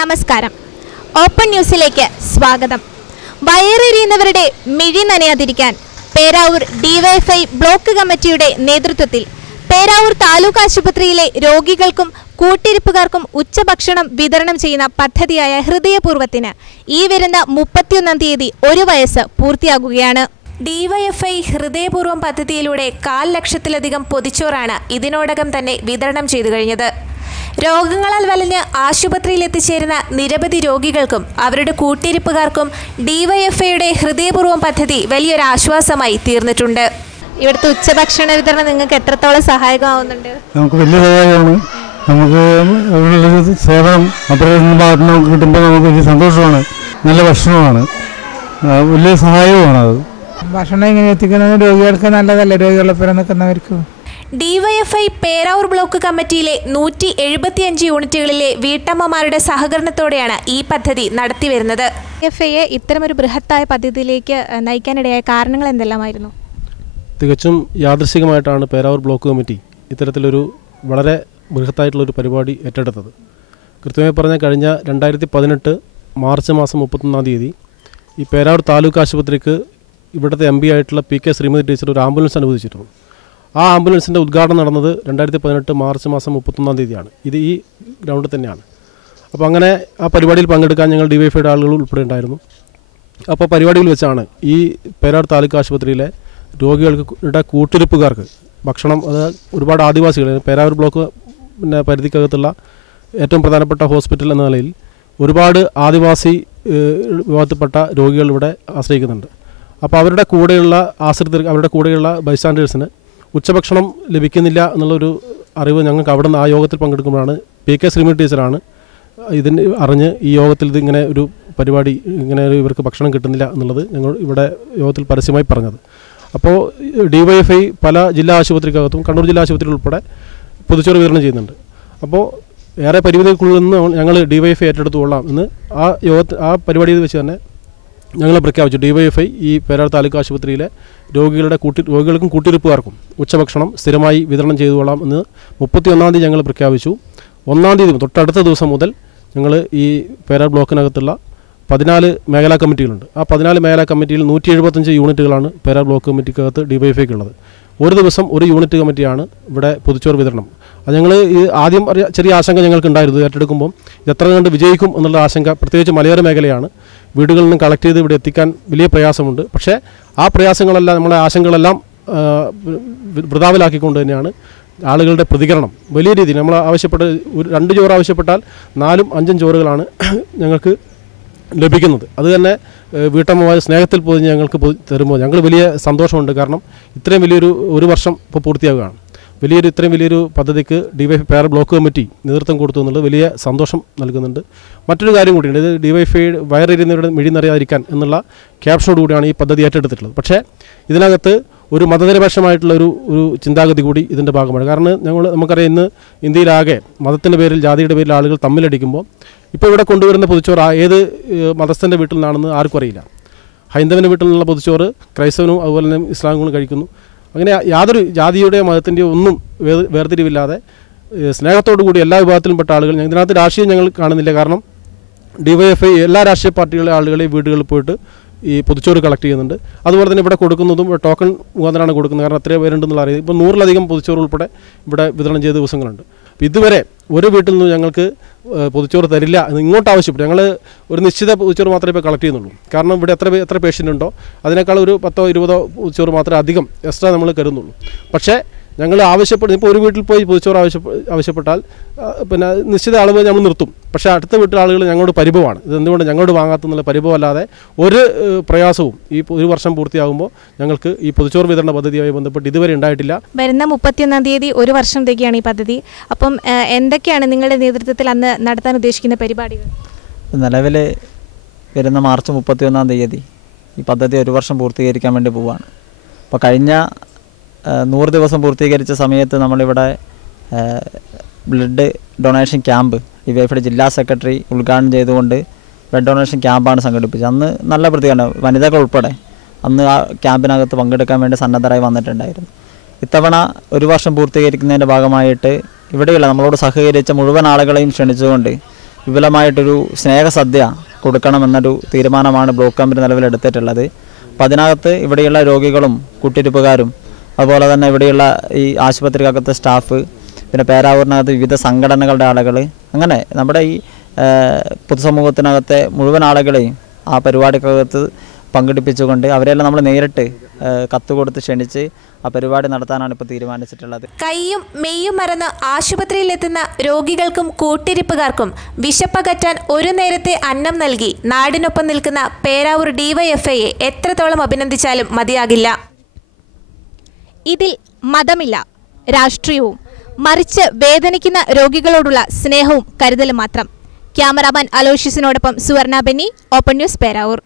നമസ്കാരം. ഓപ്പൺ ന്യൂസിലേക്ക് സ്വാഗതം. വയറെറിയുന്നവരുടെ മിഴി നനയാതിരിക്കാൻ പേരാവൂർ ഡിവൈഎഫ്ഐ ബ്ലോക്ക് കമ്മിറ്റിയുടെ നേതൃത്വത്തിൽ പേരാവൂർ താലൂക്ക് ആശുപത്രിയിലെ രോഗികൾക്കും കൂട്ടിരിപ്പുകാർക്കും ഉച്ചഭക്ഷണം വിതരണം ചെയ്യുന്ന പദ്ധതിയായ ഹൃദയപൂർവത്തിന് ഈ വരുന്ന മുപ്പത്തിയൊന്നാം തീയതി ഒരു വയസ്സ് പൂർത്തിയാകുകയാണ്. ഡിവൈഎഫ്ഐ ഹൃദയപൂർവം പദ്ധതിയിലൂടെ കാൽ ലക്ഷത്തിലധികം പൊതിച്ചോറാണ് ഇതിനോടകം തന്നെ വിതരണം ചെയ്തു കഴിഞ്ഞത്. രോഗങ്ങളാൽ വലഞ്ഞ് ആശുപത്രിയിൽ എത്തിച്ചേരുന്ന നിരവധി രോഗികൾക്കും അവരുടെ കൂട്ടിരിപ്പുകാർക്കും ഡിവൈഎഫ്ഐയുടെ ഹൃദയപൂർവം പദ്ധതി വലിയൊരു ആശ്വാസമായി തീർന്നിട്ടുണ്ട്. ഇവിടുത്തെ ഉച്ചഭക്ഷണ വിതരണം നിങ്ങൾക്ക് എത്രത്തോളം സഹായകമാവുന്നുണ്ട്? നമുക്ക് വലിയ സഹായമാണ്. നമുക്ക് സേവനം അവരുടെ ഭാഗത്ത് നമുക്ക് കിട്ടുമ്പോൾ നമുക്ക് വലിയ സന്തോഷമാണ്. നല്ല ഭക്ഷണമാണ്. വലിയ സഹായവുമാണ് അത്. ഭക്ഷണം ഇങ്ങനെ എത്തിക്കുന്നത് രോഗികൾക്ക് നല്ലതല്ലേ? രോഗികളൊപ്പം നിൽക്കുന്നവർക്ക്. ഡിവൈഎഫ്ഐ പേരാവൂർ ബ്ലോക്ക് കമ്മിറ്റിയിലെ നൂറ്റി എഴുപത്തിയഞ്ച് യൂണിറ്റുകളിലെ വീട്ടമ്മമാരുടെ സഹകരണത്തോടെയാണ് ഈ പദ്ധതി നടത്തിവരുന്നത്. എഫ് ഐയെ ഇത്തരമൊരു ബൃഹത്തായ പദ്ധതിയിലേക്ക് നയിക്കാനിടയായ കാരണങ്ങൾ എന്തെല്ലാമായിരുന്നു? തികച്ചും യാദൃശികമായിട്ടാണ് പേരാവൂർ ബ്ലോക്ക് കമ്മിറ്റി ഇത്തരത്തിലൊരു വളരെ ബൃഹത്തായിട്ടുള്ളൊരു പരിപാടി ഏറ്റെടുത്തത്. കൃത്യമായി പറഞ്ഞാൽ കഴിഞ്ഞ രണ്ടായിരത്തി പതിനെട്ട് മാർച്ച് മാസം മുപ്പത്തൊന്നാം തീയതി ഈ പേരാവൂർ താലൂക്ക് ആശുപത്രിക്ക് ഇവിടുത്തെ എം പി ആയിട്ടുള്ള പി കെ ശ്രീമതി ടീച്ചർ ഒരു ആംബുലൻസ് അനുവദിച്ചിരുന്നു. ആ ആംബുലൻസിന്റെ ഉദ്ഘാടനം നടന്നത് രണ്ടായിരത്തി പതിനെട്ട് മാർച്ച് മാസം മുപ്പത്തൊന്നാം തീയതിയാണ്. ഇത് ഈ ഗ്രൗണ്ടിൽ തന്നെയാണ്. അപ്പോൾ അങ്ങനെ ആ പരിപാടിയിൽ പങ്കെടുക്കാൻ ഞങ്ങൾ ഡിവൈഫൈയുടെ ആളുകൾ ഉൾപ്പെടെ ഉണ്ടായിരുന്നു. അപ്പോൾ പരിപാടിയിൽ വെച്ചാണ് ഈ പേരാർ താലൂക്ക് ആശുപത്രിയിലെ രോഗികൾക്ക് ടെ കൂട്ടിരിപ്പുകാർക്ക് ഭക്ഷണം അത് ഒരുപാട് ആദിവാസികൾ പേരാവൂർ ബ്ലോക്ക് പിന്നെ പരിധിക്കകത്തുള്ള ഏറ്റവും പ്രധാനപ്പെട്ട ഹോസ്പിറ്റൽ എന്ന നിലയിൽ ഒരുപാട് ആദിവാസി വിഭാഗത്തിൽപ്പെട്ട രോഗികൾ ഇവിടെ ആശ്രയിക്കുന്നുണ്ട്. അപ്പോൾ അവരുടെ കൂടെയുള്ള ആശ്രിതർ അവരുടെ കൂടെയുള്ള ബൈസ്റ്റാൻഡേഴ്സിന് ഉച്ചഭക്ഷണം ലഭിക്കുന്നില്ല എന്നുള്ളൊരു അറിവ് ഞങ്ങൾക്ക് അവിടെ നിന്ന് ആ യോഗത്തിൽ പങ്കെടുക്കുമ്പോഴാണ് പി കെ ശ്രീമതി ടീച്ചറാണ് ഇതിന് അറിഞ്ഞ് ഈ യോഗത്തിൽ ഇതിങ്ങനെ ഒരു പരിപാടി ഇങ്ങനെ ഇവർക്ക് ഭക്ഷണം കിട്ടുന്നില്ല എന്നുള്ളത് ഞങ്ങൾ ഇവിടെ യോഗത്തിൽ പരസ്യമായി പറഞ്ഞത്. അപ്പോൾ ഡിവൈഎഫ്ഐ പല ജില്ലാ ആശുപത്രിക്കകത്തും കണ്ണൂർ ജില്ലാ ആശുപത്രി ഉൾപ്പെടെ പുതുച്ചോറ് വിതരണം ചെയ്യുന്നുണ്ട്. അപ്പോൾ ഏറെ പരിമിതിക്കുള്ളിൽ നിന്ന് ഞങ്ങൾ ഡിവൈഎഫ്ഐ ഏറ്റെടുത്തു കൊള്ളാം എന്ന് ആ യോഗത്തിൽ ആ പരിപാടിയിൽ വെച്ച് തന്നെ ഞങ്ങൾ പ്രഖ്യാപിച്ചു. ഡിവൈഎഫ്ഐ ഈ പേരാർ താലൂക്ക് ആശുപത്രിയിലെ രോഗികളുടെ കൂട്ടി രോഗികൾക്കും കൂട്ടിരിപ്പുകാർക്കും ഉച്ചഭക്ഷണം സ്ഥിരമായി വിതരണം ചെയ്തുകൊള്ളാം എന്ന് മുപ്പത്തി ഒന്നാം തീയതി ഞങ്ങൾ പ്രഖ്യാപിച്ചു. ഒന്നാം തീയതി തൊട്ടടുത്ത ദിവസം മുതൽ ഞങ്ങൾ ഈ പേര ബ്ലോക്കിനകത്തുള്ള പതിനാല് മേഖലാ കമ്മിറ്റികളുണ്ട്. ആ പതിനാല് മേഖലാ കമ്മിറ്റിയിൽ നൂറ്റി എഴുപത്തഞ്ച് യൂണിറ്റുകളാണ് പേര ബ്ലോക്ക് കമ്മിറ്റിക്കകത്ത് ഡിവൈഫൈക്കുള്ളത് ഒരു ദിവസം ഒരു യൂണിറ്റ് കമ്മിറ്റിയാണ് ഇവിടെ പുതുച്ചോർ വിതരണം. അത് ഞങ്ങൾ ഈ ആദ്യം ചെറിയ ആശങ്ക ഞങ്ങൾക്ക് ഉണ്ടായിരുന്നു. ഏറ്റെടുക്കുമ്പോൾ ഇത് എത്ര കണ്ട് വിജയിക്കും എന്നുള്ള ആശങ്ക പ്രത്യേകിച്ച് മലയോര മേഖലയാണ്. വീടുകളിൽ നിന്ന് കളക്ട് ചെയ്ത് ഇവിടെ എത്തിക്കാൻ വലിയ പ്രയാസമുണ്ട്. പക്ഷേ ആ പ്രയാസങ്ങളെല്ലാം നമ്മളെ ആശങ്കകളെല്ലാം വൃതാവിലാക്കിക്കൊണ്ട് തന്നെയാണ് ആളുകളുടെ പ്രതികരണം. വലിയ രീതിയിൽ നമ്മൾ ആവശ്യപ്പെട്ട് ഒരു രണ്ട് ചോറ് ആവശ്യപ്പെട്ടാൽ നാലും അഞ്ചും ചോറുകളാണ് ഞങ്ങൾക്ക് ലഭിക്കുന്നത്. അത് തന്നെ വീട്ടമ്മമായ സ്നേഹത്തിൽ പോയി ഞങ്ങൾക്ക് തരുമ്പോൾ ഞങ്ങൾ വലിയ സന്തോഷമുണ്ട്. കാരണം ഇത്രയും വലിയൊരു ഒരു വർഷം ഇപ്പോൾ പൂർത്തിയാവുകയാണ്. വലിയൊരു ഇത്രയും വലിയൊരു പദ്ധതിക്ക് ഡിവൈഫ് പേർ ബ്ലോക്ക് കമ്മിറ്റി നേതൃത്വം കൊടുത്തു എന്നുള്ളത് വലിയ സന്തോഷം നൽകുന്നുണ്ട്. മറ്റൊരു കാര്യം കൂടിയുണ്ട്. ഇത് ഡിവൈഫൈ വയറിരുന്നവരുടെ മിഴി നിറയാതിരിക്കാൻ എന്നുള്ള ക്യാപ്ഷനോടുകൂടിയാണ് ഈ പദ്ധതി ഏറ്റെടുത്തിട്ടുള്ളത്. പക്ഷേ ഇതിനകത്ത് ഒരു മതനിരപേക്ഷമായിട്ടുള്ള ഒരു ഒരു ചിന്താഗതി കൂടി ഇതിന്റെ ഭാഗമാണ്. കാരണം ഞങ്ങൾ നമുക്കറിയാം ഇന്ന് ഇന്ത്യയിലാകെ മതത്തിന്റെ പേരിൽ ജാതിയുടെ പേരിൽ ആളുകൾ തമ്മിലടിക്കുമ്പോൾ ഇപ്പോൾ ഇവിടെ കൊണ്ടുവരുന്ന പുതുച്ചോറ് ഏത് മതസ്ഥന്റെ വീട്ടിൽ നിന്നാണെന്ന് ആർക്കും അറിയില്ല. ഹൈന്ദവന്റെ വീട്ടിൽ നിന്നുള്ള പുതുച്ചോറ് ക്രൈസ്തവനും അതുപോലെ തന്നെ ഇസ്ലാമുകളും കഴിക്കുന്നു. അങ്ങനെ യാതൊരു ജാതിയുടെയോ മതത്തിന്റെയോ ഒന്നും വേർ വേർതിരിവില്ലാതെ സ്നേഹത്തോടു കൂടി എല്ലാ വിഭാഗത്തിലും പെട്ട ആളുകൾ ഇതിനകത്ത് രാഷ്ട്രീയം ഞങ്ങൾ കാണുന്നില്ല. കാരണം ഡിവൈഎഫ്ഐ എല്ലാ രാഷ്ട്രീയ പാർട്ടികളുടെ ആളുകളെയും വീടുകളിൽ പോയിട്ട് ഈ പൊതിച്ചോറ് കളക്ട് ചെയ്യുന്നുണ്ട്. അതുപോലെ തന്നെ ഇവിടെ കൊടുക്കുന്നതും ടോക്കൺ മുഖാന്തരമാണ് കൊടുക്കുന്നത്. കാരണം അത്രയും പേരുണ്ടെന്നുള്ള അറിയാം. ഇപ്പോൾ നൂറിലധികം പൊതിച്ചോറ് ഉൾപ്പെടെ ഇവിടെ വിതരണം ചെയ്ത ദിവസങ്ങളുണ്ട്. അപ്പോൾ ഇതുവരെ ഒരു വീട്ടിൽ നിന്നും ഞങ്ങൾക്ക് പൊതിച്ചോറ് തരില്ല എന്ന് ഇങ്ങോട്ട് ആവശ്യപ്പെട്ടു. ഞങ്ങൾ ഒരു നിശ്ചിത പൊതിച്ചോറ് മാത്രമേ ഇപ്പോൾ കളക്ട് ചെയ്യുന്നുള്ളൂ. കാരണം ഇവിടെ എത്ര എത്ര പേഷ്യന്റ് ഉണ്ടോ അതിനേക്കാൾ ഒരു പത്തോ ഇരുപതോ പൊതിച്ചോറ് മാത്രമേ അധികം എക്സ്ട്രാ നമ്മൾ കരുതുന്നുള്ളൂ. പക്ഷേ ഞങ്ങൾ ആവശ്യപ്പെടും. ഇപ്പോൾ ഒരു വീട്ടിൽ പോയി പൊതിച്ചോറ് ആവശ്യപ്പെട്ട് ആവശ്യപ്പെട്ടാൽ പിന്നെ നിശ്ചിത അളവ് നമ്മൾ നിർത്തും. പക്ഷേ അടുത്ത വീട്ടിലെ ആളുകൾ ഞങ്ങളോട് പരിഭവമാണ്. ഇത് എന്തുകൊണ്ട് ഞങ്ങളോട് വാങ്ങാത്തെന്നുള്ള പരിഭവമല്ലാതെ ഒരു പ്രയാസവും ഈ ഒരു വർഷം പൂർത്തിയാകുമ്പോൾ ഞങ്ങൾക്ക് ഈ പൊതിച്ചോറ് വിതരണ പദ്ധതിയുമായി ബന്ധപ്പെട്ട് ഇതുവരെ ഉണ്ടായിട്ടില്ല. വരുന്ന മുപ്പത്തിയൊന്നാം തീയതി ഒരു വർഷം തേക്കിയാണ് ഈ പദ്ധതി. അപ്പം എന്തൊക്കെയാണ് നിങ്ങളുടെ നേതൃത്വത്തിൽ അന്ന് നടത്താൻ ഉദ്ദേശിക്കുന്ന പരിപാടികൾ? നിലവിൽ വരുന്ന മാർച്ച് മുപ്പത്തിയൊന്നാം തീയതി ഈ പദ്ധതി ഒരു വർഷം പൂർത്തീകരിക്കാൻ വേണ്ടി പോവുകയാണ് അപ്പോൾ കഴിഞ്ഞ നൂറ് ദിവസം പൂർത്തീകരിച്ച സമയത്ത് നമ്മളിവിടെ ബ്ലഡ് ഡൊണേഷൻ ക്യാമ്പ് ഡിവൈഫിയുടെ ജില്ലാ സെക്രട്ടറി ഉദ്ഘാടനം ചെയ്തുകൊണ്ട് ബ്ലഡ് ഡൊണേഷൻ ക്യാമ്പാണ് സംഘടിപ്പിച്ചത്. അന്ന് നല്ല പ്രതികരണം. വനിതകൾ ഉൾപ്പെടെ അന്ന് ആ ക്യാമ്പിനകത്ത് പങ്കെടുക്കാൻ വേണ്ടി സന്നദ്ധരായി വന്നിട്ടുണ്ടായിരുന്നു. ഇത്തവണ ഒരു വർഷം പൂർത്തീകരിക്കുന്നതിന്റെ ഭാഗമായിട്ട് ഇവിടെയുള്ള നമ്മളോട് സഹകരിച്ച മുഴുവൻ ആളുകളെയും ക്ഷണിച്ചുകൊണ്ട് വിപുലമായിട്ടൊരു സ്നേഹസദ്യ കൊടുക്കണമെന്നൊരു തീരുമാനമാണ് ബ്ലോക്ക് കമ്മിറ്റി നിലവിലെടുത്തിട്ടുള്ളത്. അപ്പം അതിനകത്ത് ഇവിടെയുള്ള രോഗികളും കുട്ടിരിപ്പുകാരും അതുപോലെ തന്നെ ഇവിടെയുള്ള ഈ ആശുപത്രിക്കകത്തെ സ്റ്റാഫ് പിന്നെ പേരാവൂരിനകത്ത് വിവിധ സംഘടനകളുടെ ആളുകൾ അങ്ങനെ നമ്മുടെ ഈ പൊതുസമൂഹത്തിനകത്തെ മുഴുവൻ ആളുകളെയും ആ പരിപാടിക്കകത്ത് പങ്കെടുപ്പിച്ചുകൊണ്ട് അവരെല്ലാം നമ്മൾ നേരിട്ട് കത്ത് കൊടുത്ത് ക്ഷണിച്ച് ആ പരിപാടി നടത്താനാണ് ഇപ്പോൾ തീരുമാനിച്ചിട്ടുള്ളത്. കൈയും മെയ്യും മറന്ന് ആശുപത്രിയിലെത്തുന്ന രോഗികൾക്കും കൂട്ടിരിപ്പുകാർക്കും വിശപ്പകറ്റാൻ ഒരു നേരത്തെ അന്നം നൽകി നാടിനൊപ്പം നിൽക്കുന്ന പേരാവൂർ ഡിവൈഎഫ്ഐയെ എത്രത്തോളം അഭിനന്ദിച്ചാലും മതിയാകില്ല. ഇതിൽ മതമില്ല രാഷ്ട്രീയവും മറിച്ച് വേദനിക്കുന്ന രോഗികളോടുള്ള സ്നേഹവും കരുതലും മാത്രം. ക്യാമറാമാൻ അലോഷ്യസിനോടൊപ്പം സുവർണ ബെന്നി ഓപ്പൺ ന്യൂസ് പേരാവൂർ.